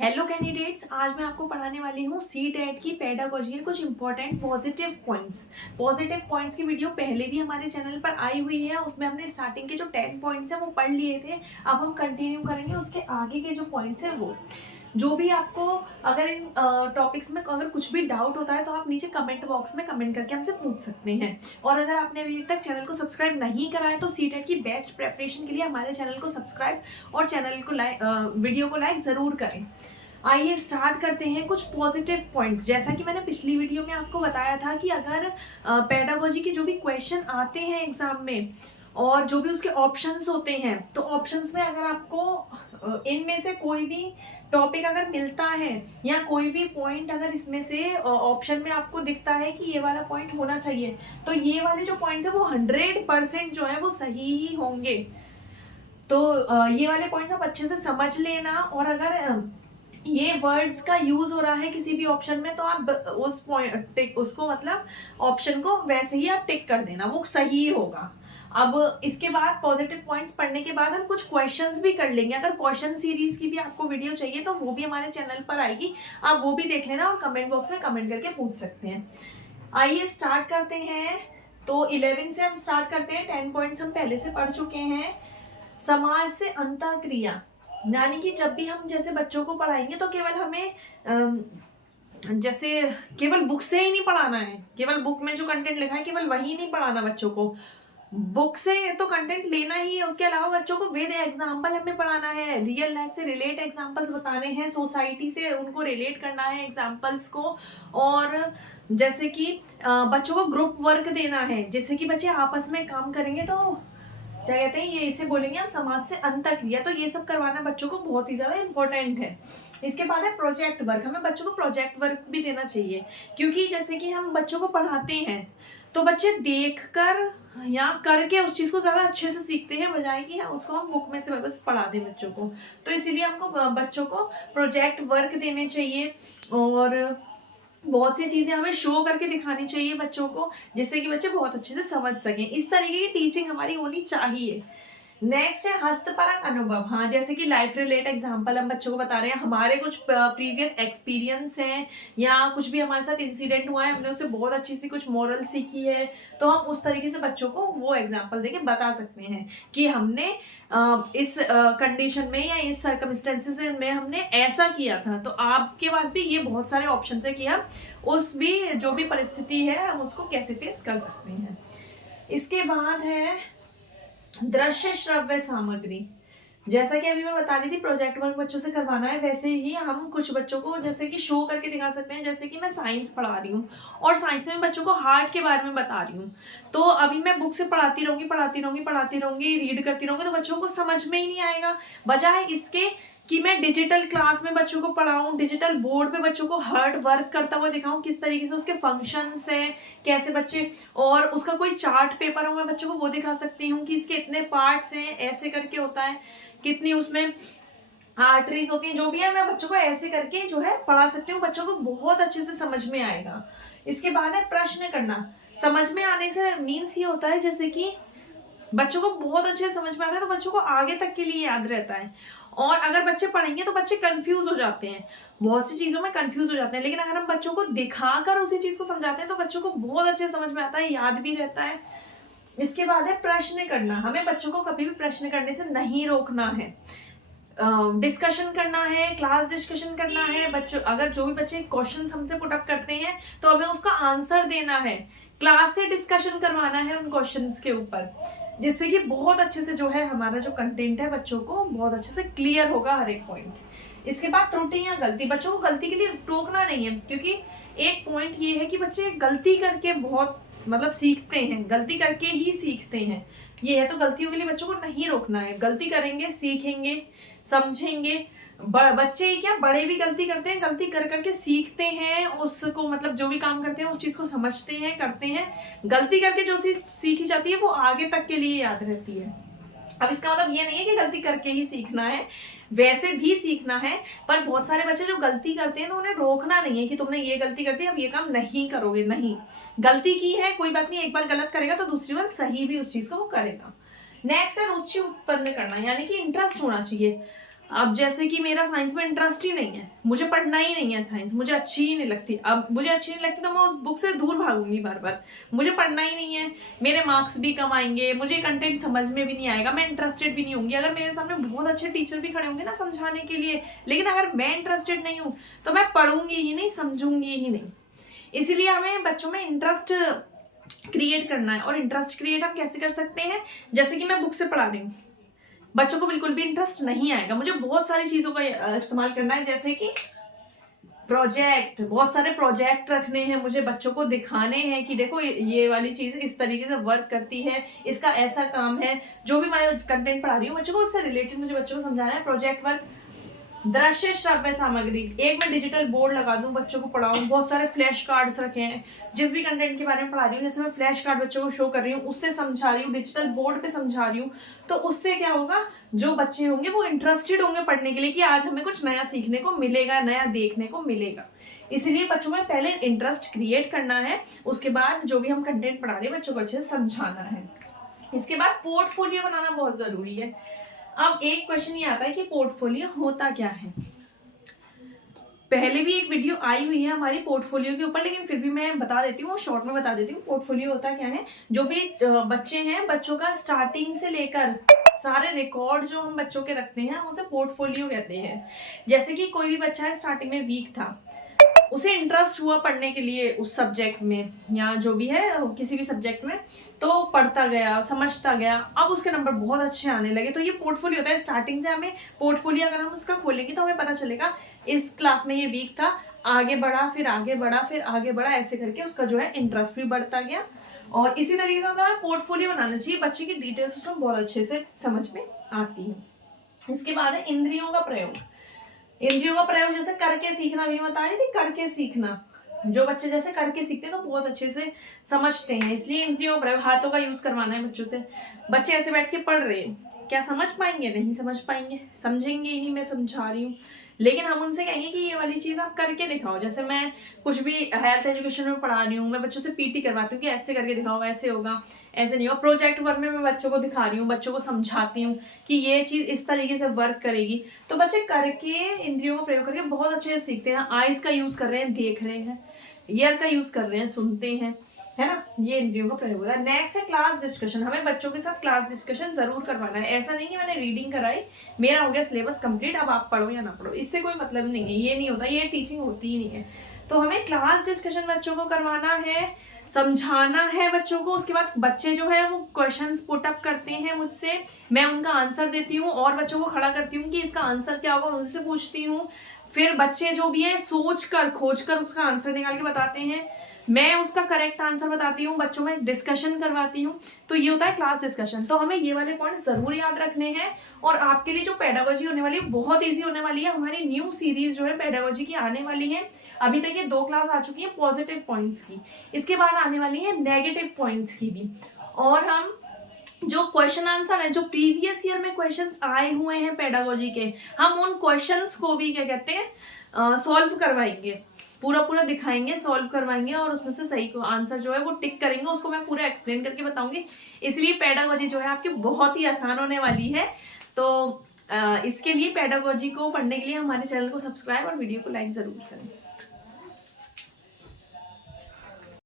Hello candidates, आज मैं आपको पढ़ाने वाली हूँ सीटेट की पेडागोजी के कुछ इंपॉर्टेंट पॉजिटिव पॉइंट्स की वीडियो पहले भी हमारे चैनल पर आई हुई है। उसमें हमने स्टार्टिंग के जो 10 पॉइंट्स हैं वो पढ़ लिए थे। अब हम कंटिन्यू करेंगे उसके आगे के जो पॉइंट्स हैं वो। जो भी आपको अगर इन टॉपिक्स में अगर कुछ भी डाउट होता है तो आप नीचे कमेंट बॉक्स में कमेंट करके हमसे पूछ सकते हैं। और अगर आपने अभी तक चैनल को सब्सक्राइब नहीं करा है तो सीटेट की बेस्ट प्रेपरेशन के लिए हमारे चैनल को सब्सक्राइब और चैनल को वीडियो को लाइक ज़रूर करें। आइए स्टार्ट करते हैं कुछ पॉजिटिव पॉइंट्स। जैसा कि मैंने पिछली वीडियो में आपको बताया था कि अगर पेडागोजी के जो भी क्वेश्चन आते हैं एग्जाम में और जो भी उसके ऑप्शंस होते हैं, तो ऑप्शंस में अगर आपको इनमें से कोई भी टॉपिक अगर मिलता है या कोई भी पॉइंट अगर इसमें से ऑप्शन में आपको दिखता है कि ये वाला पॉइंट होना चाहिए, तो ये वाले जो पॉइंट्स है वो 100% जो है वो सही ही होंगे। तो ये वाले पॉइंट्स आप अच्छे से समझ लेना। और अगर ये वर्ड्स का यूज हो रहा है किसी भी ऑप्शन में तो आप उस पॉइंट उसको मतलब ऑप्शन को वैसे ही आप टिक कर देना, वो सही होगा। अब इसके बाद पॉजिटिव पॉइंट्स पढ़ने के बाद हम कुछ क्वेश्चंस भी कर लेंगे। अगर क्वेश्चन सीरीज की भी आपको वीडियो चाहिए तो वो भी हमारे चैनल पर आएगी, आप वो भी देख लेना और कमेंट बॉक्स में कमेंट करके पूछ सकते हैं। आइए स्टार्ट करते हैं। तो 11 से हम स्टार्ट करते हैं। 10 पॉइंट्स हम पहले से पढ़ चुके हैं। समाज से अंतःक्रिया, यानी कि जब भी हम जैसे बच्चों को पढ़ाएंगे तो केवल हमें जैसे केवल बुक से ही नहीं पढ़ाना है, केवल बुक में जो कंटेंट लिखा है केवल वही नहीं पढ़ाना बच्चों को। बुक से तो कंटेंट लेना ही है, उसके अलावा बच्चों को विद एग्जाम्पल हमें पढ़ाना है, रियल लाइफ से रिलेट एग्जाम्पल्स बताने हैं, सोसाइटी से उनको रिलेट करना है एग्जाम्पल्स को। और जैसे कि बच्चों को ग्रुप वर्क देना है, जैसे कि बच्चे आपस में काम करेंगे तो क्या कहते हैं, ये इसे बोलेंगे हम समाज से अंतःक्रिया। तो ये सब करवाना बच्चों को बहुत ही ज्यादा इंपॉर्टेंट है। इसके बाद है प्रोजेक्ट वर्क। हमें बच्चों को प्रोजेक्ट वर्क भी देना चाहिए, क्योंकि जैसे कि हम बच्चों को पढ़ाते हैं तो बच्चे देख कर या करके उस चीज को ज्यादा अच्छे से सीखते हैं, बजाय कि उसको हम बुक में से बस पढ़ा दें बच्चों को। तो इसीलिए हमको बच्चों को प्रोजेक्ट वर्क देने चाहिए और बहुत सी चीजें हमें शो करके दिखानी चाहिए बच्चों को, जिससे कि बच्चे बहुत अच्छे से समझ सकें। इस तरीके की टीचिंग हमारी होनी चाहिए। नेक्स्ट है हस्तपरक अनुभव। हाँ, जैसे कि लाइफ रिलेट एग्जांपल हम बच्चों को बता रहे हैं, हमारे कुछ प्रीवियस एक्सपीरियंस हैं या कुछ भी हमारे साथ इंसिडेंट हुआ है, हमने उससे बहुत अच्छी सी कुछ मॉरल सीखी है, तो हम उस तरीके से बच्चों को वो एग्जांपल देके बता सकते हैं कि हमने इस कंडीशन में या इस सर्कमस्टेंसेस में हमने ऐसा किया था। तो आपके पास भी ये बहुत सारे ऑप्शन है कि हम उस भी जो भी परिस्थिति है हम उसको कैसे फेस कर सकते हैं। इसके बाद है दृश्य श्रव्य सामग्री। जैसा कि अभी मैं बता रही थी प्रोजेक्ट वर्क बच्चों से करवाना है, वैसे ही हम कुछ बच्चों को जैसे कि शो करके दिखा सकते हैं। जैसे कि मैं साइंस पढ़ा रही हूँ और साइंस में बच्चों को हार्ट के बारे में बता रही हूँ, तो अभी मैं बुक से पढ़ाती रहूंगी रीड करती रहूंगी तो बच्चों को समझ में ही नहीं आएगा। बजाय इसके कि मैं डिजिटल क्लास में बच्चों को पढ़ाऊं, डिजिटल बोर्ड पे बच्चों को हार्ड वर्क करता हुआ दिखाऊं, किस तरीके से उसके फंक्शंस हैं, कैसे बच्चे, और उसका कोई चार्ट पेपर हो मैं बच्चों को वो दिखा सकती हूँ कि इसके इतने पार्ट्स हैं, ऐसे करके होता है, कितनी उसमें आर्टरीज होती हैं, जो भी है मैं बच्चों को ऐसे करके जो है पढ़ा सकती हूँ, बच्चों को बहुत अच्छे से समझ में आएगा। इसके बाद है प्रश्न करना। समझ में आने से मीन्स ये होता है जैसे कि बच्चों को बहुत अच्छे से समझ में आता है तो बच्चों को आगे तक के लिए याद रहता है। और अगर बच्चे पढ़ेंगे तो बच्चे कंफ्यूज हो जाते हैं, बहुत सी चीजों में कंफ्यूज हो जाते हैं, लेकिन अगर हम बच्चों को दिखाकर उसी चीज को समझाते हैं तो बच्चों को बहुत अच्छे से समझ में आता है, याद भी रहता है। इसके बाद है प्रश्न करना। हमें बच्चों को कभी भी प्रश्न करने से नहीं रोकना है, डिस्कशन करना है, क्लास डिस्कशन करना है। बच्चों अगर जो भी बच्चे क्वेश्चन हमसे पुट अप करते हैं तो हमें उसका आंसर देना है, क्लास से डिस्कशन करवाना है उन क्वेश्चंस के ऊपर, जिससे कि बहुत अच्छे से जो है हमारा जो कंटेंट है बच्चों को बहुत अच्छे से क्लियर होगा हर एक पॉइंट। इसके बाद त्रुटि या गलती। बच्चों को गलती के लिए टोकना नहीं है, क्योंकि एक पॉइंट ये है कि बच्चे गलती करके बहुत मतलब सीखते हैं, गलती करके ही सीखते हैं, ये है। तो गलतियों के लिए बच्चों को नहीं रोकना है, गलती करेंगे, सीखेंगे, समझेंगे। बच्चे ही क्या, बड़े भी गलती करते हैं, गलती कर करके सीखते हैं उसको, मतलब जो भी काम करते हैं उस चीज को समझते हैं, करते हैं। गलती करके जो चीज सीखी जाती है वो आगे तक के लिए याद रहती है। अब इसका मतलब ये नहीं है कि गलती करके ही सीखना है, वैसे भी सीखना है, पर बहुत सारे बच्चे जो गलती करते हैं तो उन्हें रोकना नहीं है कि तुमने ये गलती कर दी, अब ये काम नहीं करोगे। नहीं, गलती की है कोई बात नहीं, एक बार गलत करेगा तो दूसरी बार सही भी उस चीज को वो करेगा। नेक्स्ट है रुचि उत्पन्न करना, यानी कि इंटरेस्ट होना चाहिए। अब जैसे कि मेरा साइंस में इंटरेस्ट ही नहीं है, मुझे पढ़ना ही नहीं है साइंस, मुझे अच्छी ही नहीं लगती, अब मुझे अच्छी नहीं लगती तो मैं उस बुक से दूर भागूंगी बार बार, मुझे पढ़ना ही नहीं है, मेरे मार्क्स भी कम आएंगे, मुझे कंटेंट समझ में भी नहीं आएगा, मैं इंटरेस्टेड भी नहीं होंगी। अगर मेरे सामने बहुत अच्छे टीचर भी खड़े होंगे ना समझाने के लिए, लेकिन अगर मैं इंटरेस्टेड नहीं हूँ तो मैं पढ़ूंगी ही नहीं, समझूंगी ही नहीं। इसीलिए हमें बच्चों में इंटरेस्ट क्रिएट करना है। और इंटरेस्ट क्रिएट हम कैसे कर सकते हैं, जैसे कि मैं बुक से पढ़ा रही हूँ, बच्चों को बिल्कुल भी इंटरेस्ट नहीं आएगा, मुझे बहुत सारी चीजों का इस्तेमाल करना है, जैसे कि प्रोजेक्ट, बहुत सारे प्रोजेक्ट रखने हैं, मुझे बच्चों को दिखाने हैं कि देखो ये वाली चीज इस तरीके से वर्क करती है, इसका ऐसा काम है। जो भी मैं कंटेंट पढ़ा रही हूँ बच्चों को, उससे रिलेटेड मुझे बच्चों को समझाना है। प्रोजेक्ट वर्क, दृश्य श्रव्य सामग्री, एक मैं डिजिटल बोर्ड लगा दूं, बच्चों को पढ़ाऊं, बहुत सारे फ्लैश कार्ड्स रखे हैं, जिस भी कंटेंट के बारे में पढ़ा रही हूँ, जैसे मैं फ्लैश कार्ड बच्चों को शो कर रही हूँ, उससे समझा रही हूँ, डिजिटल बोर्ड पे समझा रही हूँ, तो उससे क्या होगा, जो बच्चे होंगे वो इंटरेस्टेड होंगे पढ़ने के लिए कि आज हमें कुछ नया सीखने को मिलेगा, नया देखने को मिलेगा। इसीलिए बच्चों में पहले इंटरेस्ट क्रिएट करना है, उसके बाद जो भी हम कंटेंट पढ़ा रहे हैं बच्चों को अच्छे से समझाना है। इसके बाद पोर्टफोलियो बनाना बहुत जरूरी है। अब एक क्वेश्चन ये आता है कि पोर्टफोलियो होता क्या है। पहले भी एक वीडियो आई हुई है हमारी पोर्टफोलियो के ऊपर, लेकिन फिर भी मैं बता देती हूँ, शॉर्ट में बता देती हूँ पोर्टफोलियो होता क्या है। जो भी बच्चे हैं, बच्चों का स्टार्टिंग से लेकर सारे रिकॉर्ड जो हम बच्चों के रखते हैं उसे पोर्टफोलियो कहते हैं। जैसे कि कोई भी बच्चा है स्टार्टिंग में वीक था, उसे इंटरेस्ट हुआ पढ़ने के लिए उस सब्जेक्ट में या जो भी है किसी भी सब्जेक्ट में, तो पढ़ता गया, समझता गया, अब उसके नंबर बहुत अच्छे आने लगे, तो ये पोर्टफोलियो होता है। स्टार्टिंग से हमें पोर्टफोलियो अगर हम उसका खोलेंगे तो हमें पता चलेगा इस क्लास में ये वीक था, आगे बढ़ा, फिर आगे बढ़ा, फिर आगे बढ़ा, ऐसे करके उसका जो है इंटरेस्ट भी बढ़ता गया। और इसी तरीके से हमें पोर्टफोलियो बनाना चाहिए, बच्चे की डिटेल्स उसमें बहुत अच्छे से समझ में आती है। इसके बाद है इंद्रियों का प्रयोग। इंद्रियों का प्रयोग जैसे करके सीखना, भी बता रही थी, करके सीखना, जो बच्चे जैसे करके सीखते हैं तो बहुत अच्छे से समझते हैं, इसलिए इंद्रियों का प्रयोग, हाथों का यूज करवाना है बच्चों से। बच्चे ऐसे बैठ के पढ़ रहे हैं, क्या समझ पाएंगे, नहीं समझ पाएंगे, समझेंगे ही नहीं, मैं समझा रही हूँ, लेकिन हम उनसे कहेंगे कि ये वाली चीज आप करके दिखाओ। जैसे मैं कुछ भी हेल्थ एजुकेशन में पढ़ा रही हूँ, मैं बच्चों से पीटी करवाती हूँ कि ऐसे करके दिखाओ, ऐसे होगा, ऐसे नहीं होगा। प्रोजेक्ट वर्क में मैं बच्चों को दिखा रही हूँ, बच्चों को समझाती हूँ कि ये चीज इस तरीके से वर्क करेगी, तो बच्चे करके इंद्रियों का प्रयोग करके बहुत अच्छे से सीखते हैं। आईज का यूज कर रहे हैं, देख रहे हैं, ईयर का यूज कर रहे हैं, सुनते हैं, है ना, ये इंद्रियों का प्रयोग होता है। नेक्स्ट है क्लास डिस्कशन। हमें बच्चों के साथ क्लास डिस्कशन जरूर करवाना है। ऐसा नहीं कि मैंने रीडिंग कराई, मेरा हो गया सिलेबस कंप्लीट, अब आप पढ़ो या ना पढ़ो, इससे कोई मतलब नहीं है, ये नहीं होता, ये टीचिंग होती ही नहीं है। तो हमें क्लास डिस्कशन बच्चों को करवाना है, समझाना है बच्चों को। उसके बाद बच्चे जो है वो क्वेश्चंस पुट अप करते हैं मुझसे, मैं उनका आंसर देती हूँ और बच्चों को खड़ा करती हूँ कि इसका आंसर क्या होगा, उनसे पूछती हूँ। फिर बच्चे जो भी है सोच कर, खोज कर उसका आंसर निकाल के बताते हैं, मैं उसका करेक्ट आंसर बताती हूँ, बच्चों में डिस्कशन करवाती हूँ। तो ये होता है क्लास डिस्कशन। तो हमें ये वाले पॉइंट जरूर याद रखने हैं। और आपके लिए जो पेडागोजी होने वाली है बहुत ईजी होने वाली है। हमारी न्यू सीरीज जो है पेडागोजी की आने वाली है। अभी तक ये 2 क्लास आ चुकी है पॉजिटिव पॉइंट्स की, इसके बाद आने वाली है नेगेटिव पॉइंट्स की भी। और हम जो क्वेश्चन आंसर है, जो प्रीवियस ईयर में क्वेश्चंस आए हुए हैं पेडागोजी के, हम उन क्वेश्चंस को भी क्या कहते हैं सॉल्व करवाएंगे, पूरा पूरा दिखाएंगे, सॉल्व करवाएंगे, और उसमें से सही को आंसर जो है वो टिक करेंगे, उसको मैं पूरा एक्सप्लेन करके बताऊंगी। इसलिए पेडागोजी जो है आपकी बहुत ही आसान होने वाली है। तो इसके लिए पेडागोजी को पढ़ने के लिए हमारे चैनल को सब्सक्राइब और वीडियो को लाइक जरूर करें।